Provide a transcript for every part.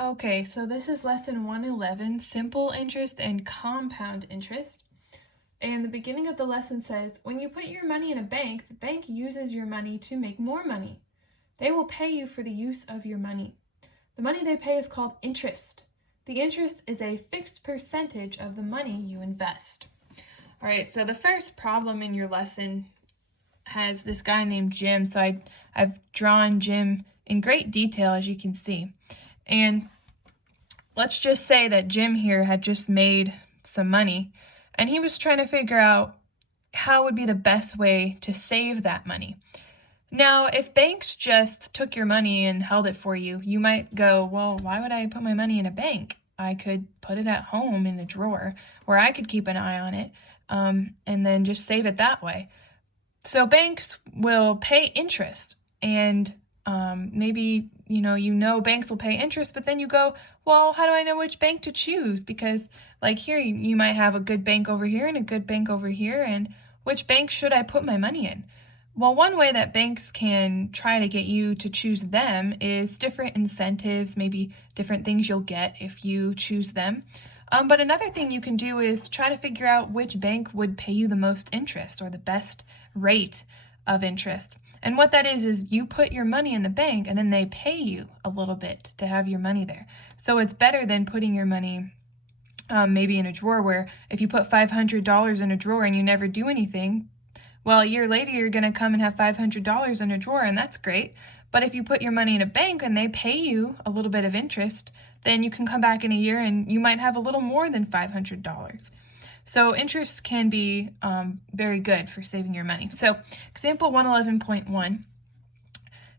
Okay, so this is lesson 111, simple interest and compound interest. And the beginning of the lesson says, when you put your money in a bank, the bank uses your money to make more money. They will pay you for the use of your money. The money they pay is called interest. The interest is a fixed percentage of the money you invest. All right, so the first problem in your lesson has this guy named Jim. So I've drawn Jim in great detail, as you can see. And let's just say that Jim here had just made some money and he was trying to figure out how would be the best way to save that money. Now, if banks just took your money and held it for you, you might go, well, why would I put my money in a bank? I could put it at home in a drawer where I could keep an eye on it and then just save it that way. So banks will pay interest, and maybe banks will pay interest, but then you go, well, how do I know which bank to choose? Because like here, you might have a good bank over here and a good bank over here, and which bank should I put my money in? Well, one way that banks can try to get you to choose them is different incentives, maybe different things you'll get if you choose them. But another thing you can do is try to figure out which bank would pay you the most interest or the best rate of interest. And what that is you put your money in the bank and then they pay you a little bit to have your money there. So it's better than putting your money maybe in a drawer, where if you put $500 in a drawer and you never do anything, well, a year later you're going to come and have $500 in a drawer, and that's great. But if you put your money in a bank and they pay you a little bit of interest, then you can come back in a year and you might have a little more than $500. So interest can be very good for saving your money. So example 111.1,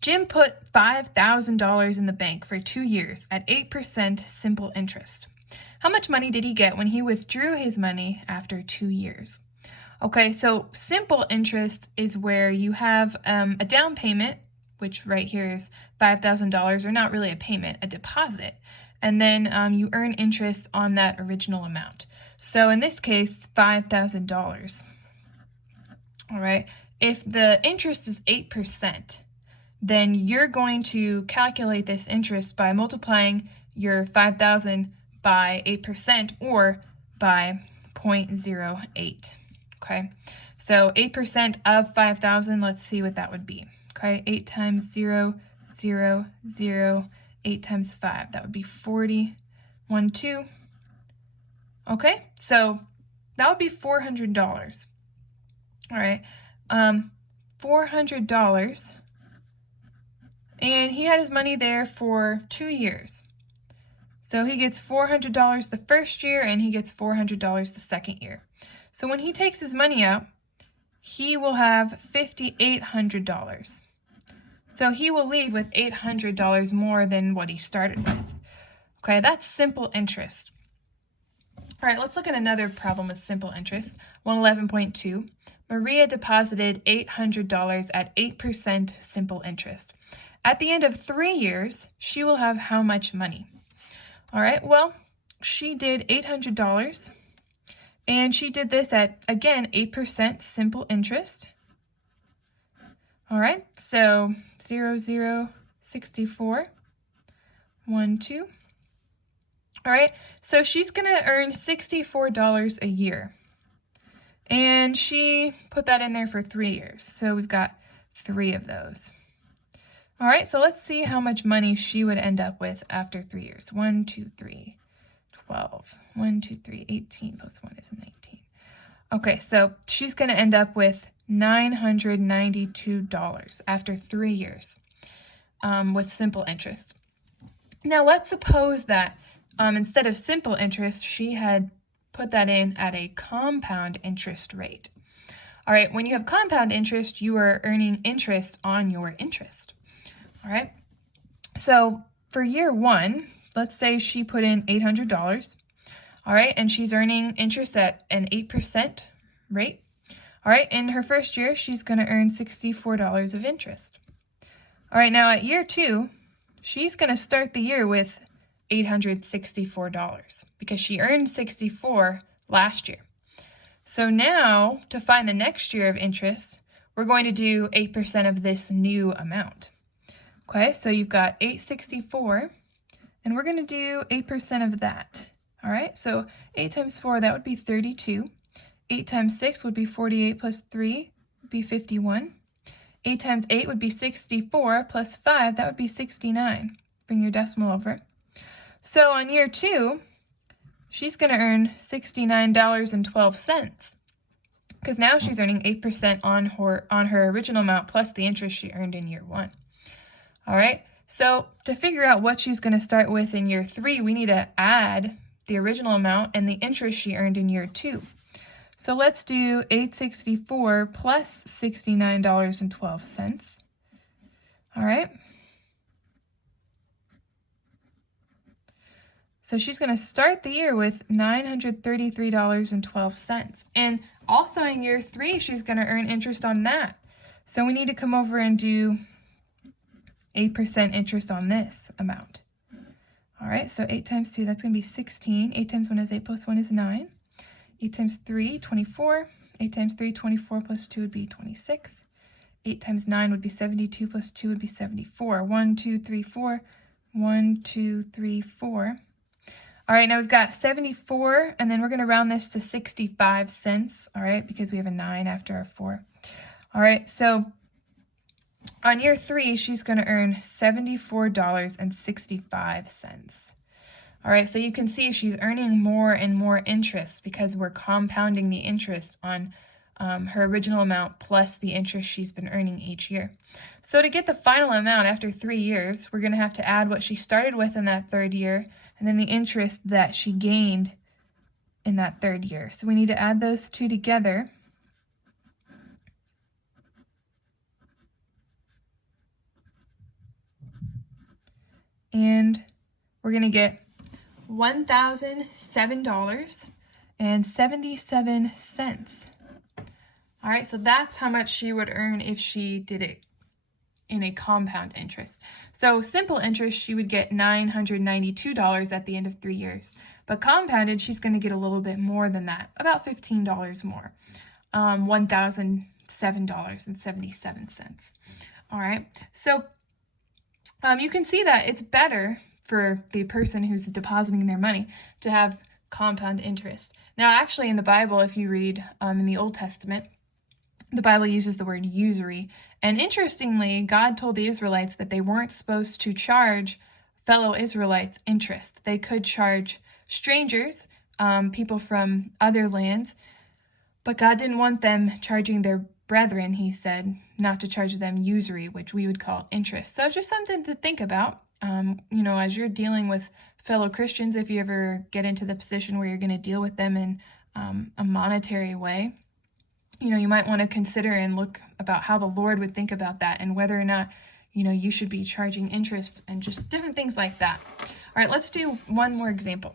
Jim put $5,000 in the bank for 2 years at 8% simple interest. How much money did he get when he withdrew his money after 2 years? Okay, so simple interest is where you have a down payment, which right here is $5,000, or not really a payment, a deposit, and then you earn interest on that original amount. So in this case, $5,000. All right, if the interest is 8%, then you're going to calculate this interest by multiplying your 5,000 by 8%, or by 0.08. Okay, so 8% of 5,000, let's see what that would be. Okay, 8 times 0, 0, 0, 8 times 5, that would be 40, 1, 2. Okay, so that would be $400. All right, $400, and he had his money there for 2 years. So he gets $400 the first year and he gets $400 the second year. So when he takes his money out, he will have $5,800. So he will leave with $800 more than what he started with. Okay, that's simple interest. All right, let's look at another problem with simple interest. 111.2, Maria deposited $800 at 8% simple interest. At the end of 3 years, she will have how much money? All right, well, she did $800. And she did this at, again, 8% simple interest. All right, so 0, 0, 64, 1, 2. All right, so she's going to earn $64 a year. And she put that in there for 3 years. So we've got 3 of those. All right, so let's see how much money she would end up with after 3 years. 1, 2, 3, 12. 1, 2, 3, 18 plus 1 is 19. Okay, so she's going to end up with $992 after 3 years with simple interest. Now, let's suppose that instead of simple interest, she had put that in at a compound interest rate. All right, when you have compound interest, you are earning interest on your interest. All right, so for year 1, let's say she put in $800. All right, and she's earning interest at an 8% rate. All right, in her first year, she's going to earn $64 of interest. All right, now at year 2, she's going to start the year with $864 because she earned $64 last year. So now, to find the next year of interest, we're going to do 8% of this new amount. Okay, so you've got $864, and we're going to do 8% of that. All right, so 8 times 4, that would be 32. 8 times 6 would be 48 plus 3 would be 51. 8 times 8 would be 64 plus 5, that would be 69. Bring your decimal over. So on year 2, she's going to earn $69.12 because now she's earning 8% on her original amount plus the interest she earned in year 1. All right, so to figure out what she's going to start with in year 3, we need to add the original amount and the interest she earned in year 2. So let's do $864 plus $69.12. All right. So she's going to start the year with $933.12. And also in year 3, she's going to earn interest on that. So we need to come over and do 8% interest on this amount. All right, so 8 times 2, that's going to be 16. 8 times 1 is 8 plus 1 is 9. 8 times 3, 24. 8 times 3, 24 plus 2 would be 26. 8 times 9 would be 72 plus 2 would be 74. 1, 2, 3, 4. 1, 2, 3, 4. All right, now we've got 74, and then we're going to round this to 65 cents, all right, because we have a 9 after our 4. All right, so on year 3, she's going to earn $74.65. All right, so you can see she's earning more and more interest because we're compounding the interest on her original amount plus the interest she's been earning each year. So to get the final amount after 3 years, we're going to have to add what she started with in that 3rd year and then the interest that she gained in that 3rd year. So we need to add those two together. And we're going to get $1,007.77. All right, so that's how much she would earn if she did it in a compound interest. So simple interest, she would get $992 at the end of 3 years. But compounded, she's going to get a little bit more than that, about $15 more, $1,007.77. All right, so you can see that it's better for the person who's depositing their money to have compound interest. Now, actually, in the Bible, if you read in the Old Testament, the Bible uses the word usury. And interestingly, God told the Israelites that they weren't supposed to charge fellow Israelites interest. They could charge strangers, people from other lands, but God didn't want them charging their brethren, he said, not to charge them usury, which we would call interest. So it's just something to think about, as you're dealing with fellow Christians, if you ever get into the position where you're going to deal with them in a monetary way. You might want to consider and look about how the Lord would think about that and whether or not, you should be charging interest and just different things like that. All right, let's do one more example.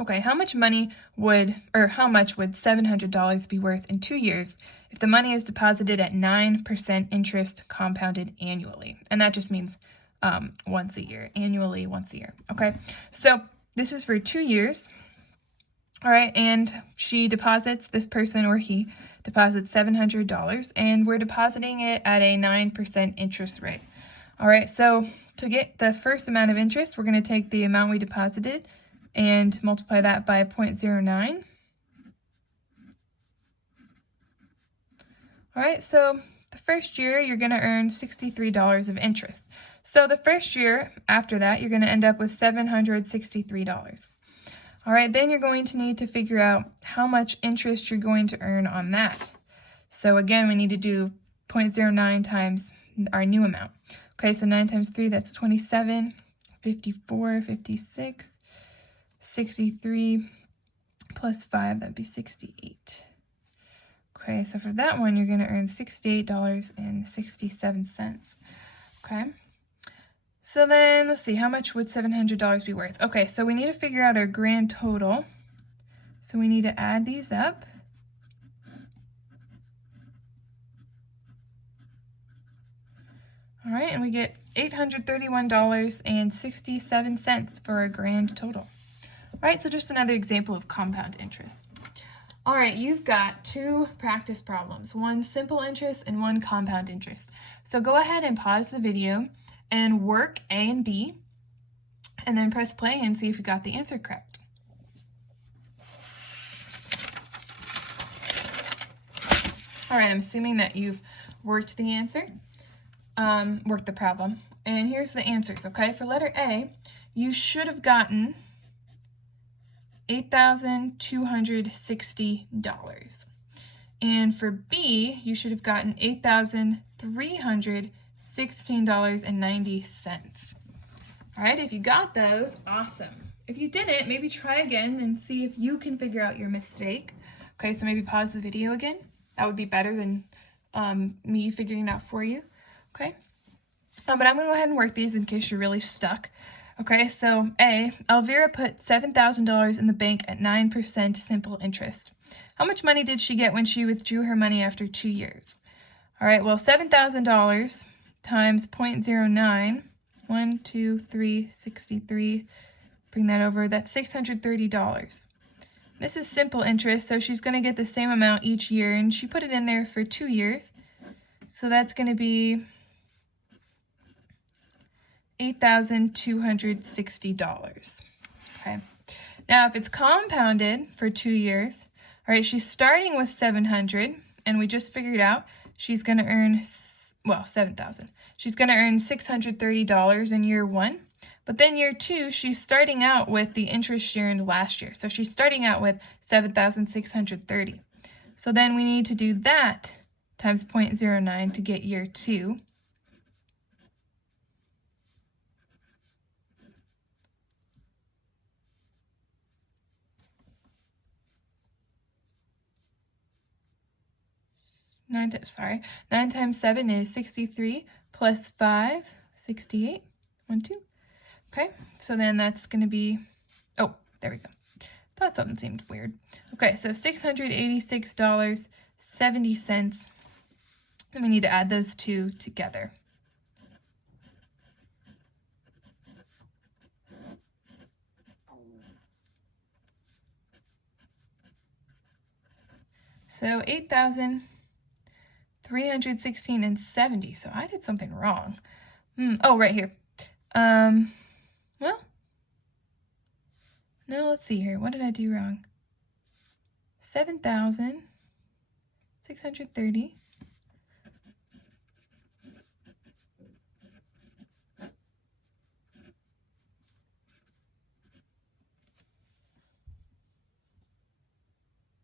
Okay, how much would $700 be worth in 2 years if the money is deposited at 9% interest compounded annually? And that just means once a year, annually once a year. Okay, so this is for 2 years. All right, and this person or he deposits $700, and we're depositing it at a 9% interest rate. All right, so to get the first amount of interest, we're going to take the amount we deposited and multiply that by 0.09. All right, so the first year, you're going to earn $63 of interest. So the first year after that, you're going to end up with $763. All right, then you're going to need to figure out how much interest you're going to earn on that. So again, we need to do 0.09 times our new amount. Okay, so 9 times 3, that's 27, 54, 56, 63, plus 5, that'd be 68. Okay, so for that one, you're going to earn $68.67. Okay. So then, let's see, how much would $700 be worth? Okay, so we need to figure out our grand total. So we need to add these up. All right, and we get $831.67 for our grand total. All right, so just another example of compound interest. All right, you've got 2 practice problems, one simple interest and one compound interest. So go ahead and pause the video and work A and B, and then press play and see if you got the answer correct. All right, I'm assuming that you've worked the answer, worked the problem. And here's the answers, okay? For letter A, you should have gotten $8,260. And for B, you should have gotten $8,316.90. All right, if you got those, awesome. If you didn't, maybe try again and see if you can figure out your mistake. Okay, so maybe pause the video again. That would be better than me figuring it out for you. Okay, but I'm going to go ahead and work these in case you're really stuck. Okay, so A, Elvira put $7,000 in the bank at 9% simple interest. How much money did she get when she withdrew her money after 2 years? All right, well, $7,000 times 0.09, 1, 2, 3, 63, bring that over, that's $630. This is simple interest, so she's going to get the same amount each year, and she put it in there for 2 years. So that's going to be $8,260. Okay. Now, if it's compounded for 2 years, all right, she's starting with $700, and we just figured out she's going to earn, well, $7,000. She's going to earn $630 in year 1. But then year 2, she's starting out with the interest she earned last year. So she's starting out with $7,630. So then we need to do that times 0.09 to get year 2. Nine times 7 is 63 plus 5, 68. 1, 2. Okay, so then that's going to be, oh, there we go. Thought something seemed weird. Okay, so $686.70. And we need to add those two together. So 8,316.70. So I did something wrong. Oh, right here. Well, no, let's see here. What did I do wrong? 7,630.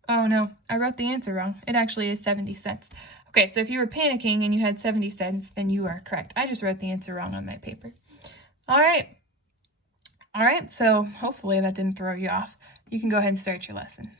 Oh no, I wrote the answer wrong. It actually is 70 cents. Okay, so if you were panicking and you had 70 cents, then you are correct. I just wrote the answer wrong on my paper. All right, so hopefully that didn't throw you off. You can go ahead and start your lesson.